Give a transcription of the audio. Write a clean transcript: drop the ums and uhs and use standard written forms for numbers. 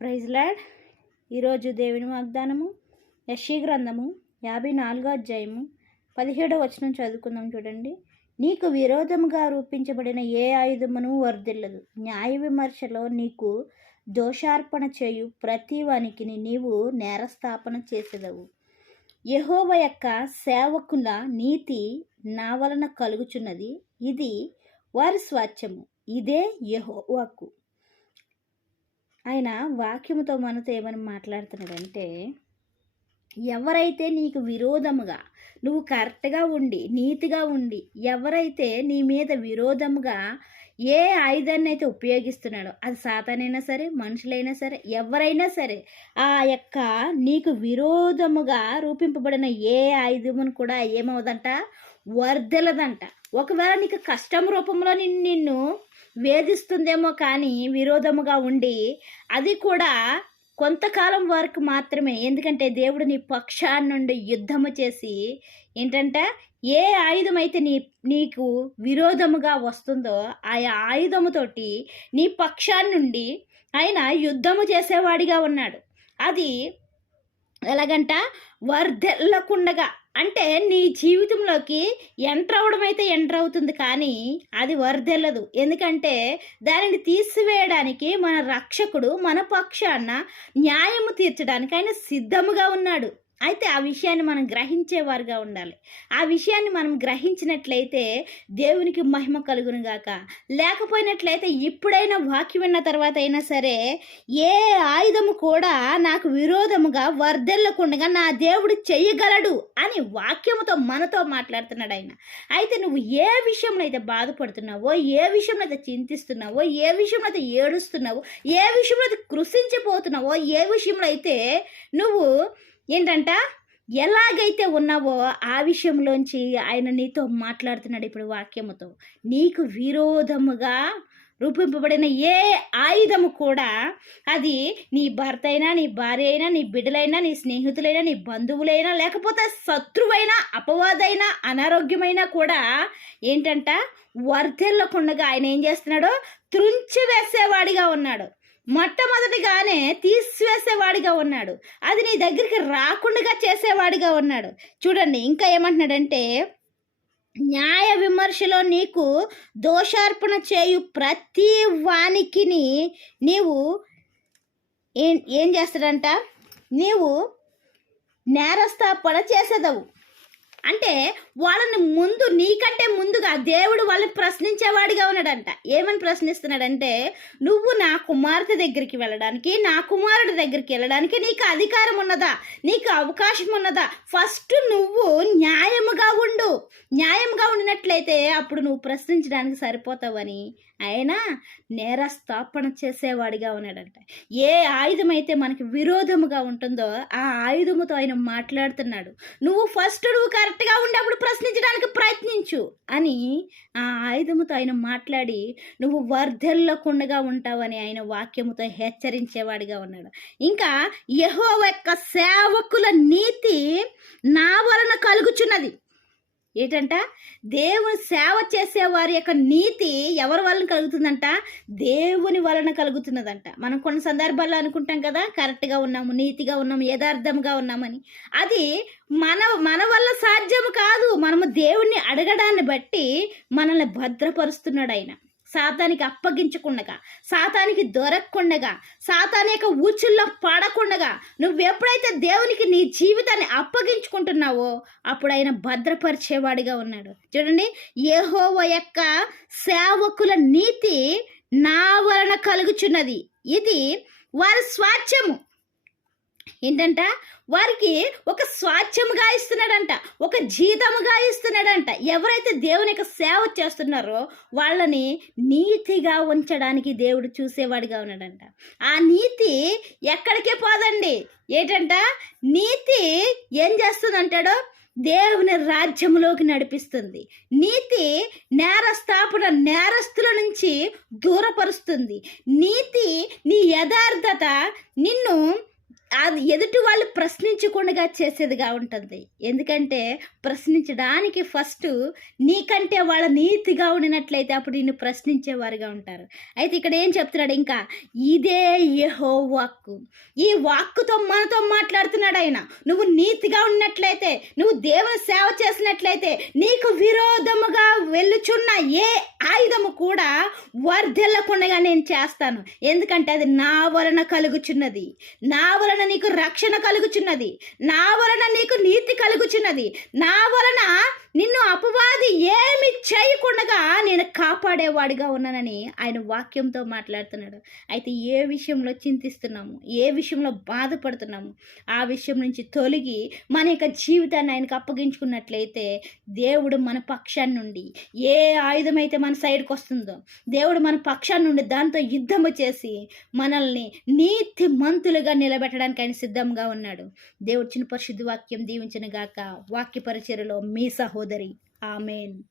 Praise lord. ఈరోజు దేవుని వాగ్దానము యెషయా గ్రంథము 54వ అధ్యాయము 17వ వచనం చదువుకుందాం. చూడండి. నీకు విరోధముగా రూపించబడిన ఏ ఆయుధమును వర్ధిల్లదు. న్యాయ విమర్శలో నీకు దోషార్పణ చేయు ప్రతి వానికి నీవు నేరస్థాపన చేసేదవు. యెహోవా యొక్క సేవకుల నీతి నా వలన కలుగుచున్నది, ఇది వారి స్వాస్థ్యము, ఇదే యెహోవాకు. ఆయన వాక్యముతో మనతో ఏమని మాట్లాడుతున్నాడంటే, ఎవరైతే నీకు విరోధముగా, నువ్వు కరెక్ట్గా ఉండి నీతిగా ఉండి, ఎవరైతే నీ మీద విరోధముగా ఏ ఆయుధాన్ని అయితే ఉపయోగిస్తున్నాడో, అది సాతానైనా సరే, మనుషులైనా సరే, ఎవరైనా సరే, ఆ యొక్క నీకు విరోధముగా రూపింపబడిన ఏ ఆయుధమును కూడా ఏమవుదంట, వర్ధలదంట. ఒకవేళ నీకు కష్టం రూపంలో నిన్ను వేధిస్తుందేమో కానీ విరోధముగా ఉండి, అది కూడా కొంతకాలం వరకు మాత్రమే. ఎందుకంటే దేవుడు నీ పక్షాన్ని నుండి యుద్ధము చేసి ఏంటంటే, ఏ ఆయుధం అయితే నీకు విరోధముగా వస్తుందో ఆ ఆయుధముతోటి నీ పక్షాన్ని నుండి ఆయన యుద్ధము చేసేవాడిగా ఉన్నాడు. అది ఎలాగంట, వర్ధెల్లకుండగా, అంటే నీ జీవితంలోకి ఎంటర్ అవ్వడం అయితే ఎంటర్ అవుతుంది కానీ అది వర్ధెల్లదు. ఎందుకంటే దానిని తీసివేయడానికి మన రక్షకుడు మన పక్షాన న్యాయము తీర్చడానికి ఆయన సిద్ధముగా ఉన్నాడు. అయితే ఆ విషయాన్ని మనం గ్రహించేవారుగా ఉండాలి. ఆ విషయాన్ని మనం గ్రహించినట్లయితే దేవునికి మహిమ కలుగును గాక. లేకపోయినట్లయితే ఇప్పుడైనా వాక్యం విన్న తర్వాత అయినా సరే, ఏ ఆయుధము కూడా నాకు విరోధముగా వర్ధెల్లకుండా నా దేవుడు చెయ్యగలడు అని వాక్యముతో మనతో మాట్లాడుతున్నాడు ఆయన. అయితే నువ్వు ఏ విషయంలో అయితే బాధపడుతున్నావో, ఏ విషయంలో అయితే చింతిస్తున్నావో, ఏ విషయంలో అయితే ఏడుస్తున్నావో, ఏ విషయంలో అయితే కృషించిపోతున్నావో, ఏ విషయంలో అయితే నువ్వు ఏంటంట ఎలాగైతే ఉన్నావో ఆ విషయంలోంచి ఆయన నీతో మాట్లాడుతున్నాడు ఇప్పుడు వాక్యముతో. నీకు విరోధముగా రూపింపబడిన ఏ ఆయుధము కూడా, అది నీ భర్త అయినా, నీ భార్య అయినా, నీ బిడ్డలైనా, నీ స్నేహితులైనా, నీ బంధువులైనా, లేకపోతే శత్రువైనా, అపవాదైనా, అనారోగ్యమైనా కూడా ఏంటంట వర్ధెల్లకుండగా ఆయన ఏం చేస్తున్నాడో త్రుంచి వేసేవాడిగా ఉన్నాడు. మొట్టమొదటిగానే తీసివేసేవాడిగా ఉన్నాడు. అది నీ దగ్గరికి రాకుండా చేసేవాడిగా ఉన్నాడు. చూడండి ఇంకా ఏమంటున్నాడంటే, న్యాయ విమర్శలో నీకు దోషార్పణ చేయు ప్రతి వానికి నీవు ఏం చేస్తాడంట, నీవు నేరస్థాపన చేసేదవు. అంటే వాళ్ళని ముందు, నీకంటే ముందుగా దేవుడు వాళ్ళని ప్రశ్నించేవాడిగా ఉన్నాడంట. ఏమని ప్రశ్నిస్తున్నాడంటే, నువ్వు నా కుమార్తె దగ్గరికి వెళ్ళడానికి, నా కుమారుడి దగ్గరికి వెళ్ళడానికి నీకు అధికారం ఉన్నదా, నీకు అవకాశం ఉన్నదా? ఫస్ట్ నువ్వు న్యాయముగా ఉండు. న్యాయంగా ఉండినట్లయితే అప్పుడు నువ్వు ప్రశ్నించడానికి సరిపోతావని ఆయన నేరస్థాపన చేసేవాడిగా ఉన్నాడంట. ఏ ఆయుధం అయితే మనకి విరోధముగా ఉంటుందో ఆ ఆయుధముతో ఆయన మాట్లాడుతున్నాడు. నువ్వు కరెక్ట్గా ఉండేప్పుడు ప్రశ్నించడానికి ప్రయత్నించు అని ఆ ఆయుధముతో ఆయన మాట్లాడి నువ్వు వర్ధెల్లకుండగా ఉంటావని ఆయన వాక్యముతో హెచ్చరించేవాడిగా ఉన్నాడు. ఇంకా యెహోవా యొక్క సేవకుల నీతి నా వలన కలుగుచున్నది. ఏంటంట, దేవుని సేవ చేసే వారి యొక్క నీతి ఎవరి వలన కలుగుతుందంట, దేవుని వలన కలుగుతున్నదంట. మనం కొన్ని సందర్భాల్లో అనుకుంటాం కదా, కరెక్ట్గా ఉన్నాము, నీతిగా ఉన్నాము, యథార్థంగా ఉన్నామని. అది మన వల్ల సాధ్యము కాదు. మనము దేవుణ్ణి అడగడాన్ని బట్టి మనల్ని భద్రపరుస్తున్నాడు ఆయన. సాతానికి అప్పగించకుండగా, సాతానికి దొరకకుండగా, సాతాని యొక్క ఊచుల్లో పడకుండగా నువ్వు ఎప్పుడైతే దేవునికి నీ జీవితాన్ని అప్పగించుకుంటున్నావో అప్పుడు ఆయన భద్రపరిచేవాడిగా ఉన్నాడు. చూడండి, యెహోవా యొక్క సేవకుల నీతి నా వలన కలుగుచున్నది, ఇది వారి స్వాస్థ్యము. ఏంటంట, వారికి ఒక స్వాస్థ్యముగా ఇస్తున్నాడంట, ఒక జీతముగా ఇస్తున్నాడంట. ఎవరైతే దేవుని యొక్క సేవ చేస్తున్నారో వాళ్ళని నీతిగా ఉంచడానికి దేవుడు చూసేవాడిగా ఉన్నాడంట. ఆ నీతి ఎక్కడికే పోదండి. ఏంటంట, నీతి ఏం చేస్తుందంటాడో దేవుని రాజ్యములోకి నడిపిస్తుంది. నీతి నేరస్తుల నుంచి దూరపరుస్తుంది. నీతి నీ యథార్థత నిన్ను అది ఎదుటి వాళ్ళు ప్రశ్నించకుండా చేసేదిగా ఉంటుంది. ఎందుకంటే ప్రశ్నించడానికి ఫస్ట్ నీకంటే వాళ్ళ నీతిగా ఉండినట్లయితే అప్పుడు నిన్ను ప్రశ్నించేవారుగా ఉంటారు. అయితే ఇక్కడ ఏం చెప్తున్నాడు ఇంకా, ఇదే యెహోవా వాక్కు. ఈ వాక్కుతో మనతో మాట్లాడుతున్నాడు ఆయన. నువ్వు నీతిగా ఉన్నట్లయితే, నువ్వు దేవుని సేవ చేసినట్లయితే, నీకు విరోధముగా వెళ్ళుచున్న ఏ ఆయుధము కూడా వర్ధిల్లకుండా నేను చేస్తాను. ఎందుకంటే అది నా వలన కలుగుచున్నది, నా వలన నీకు రక్షణ కలుగుచున్నది, నా వలన నీకు నీతి కలుగుచున్నది, నా వలన నిన్ను అపవాది ఏమి చేయకుండా నేను కాపాడేవాడిగా ఉన్నానని ఆయన వాక్యంతో మాట్లాడుతున్నాడు. అయితే ఏ విషయంలో చింతిస్తున్నాము, ఏ విషయంలో బాధపడుతున్నాము, ఆ విషయం నుంచి తొలగి మన యొక్క జీవితాన్ని ఆయనకు అప్పగించుకున్నట్లయితే దేవుడు మన పక్షాన్ని నుండి ఏ ఆయుధం అయితే మన సైడ్కి వస్తుందో దేవుడు మన పక్షాన్ని నుండి దాంతో యుద్ధము చేసి మనల్ని నీతి మంతులుగా నిలబెట్టడానికి ఆయన సిద్ధంగా ఉన్నాడు. దేవుడు చిన్న పరిశుద్ధ వాక్యం దీవించిన గాక. వాక్య పరిచర్యలో మీ సహోదరి. ఆమెన్.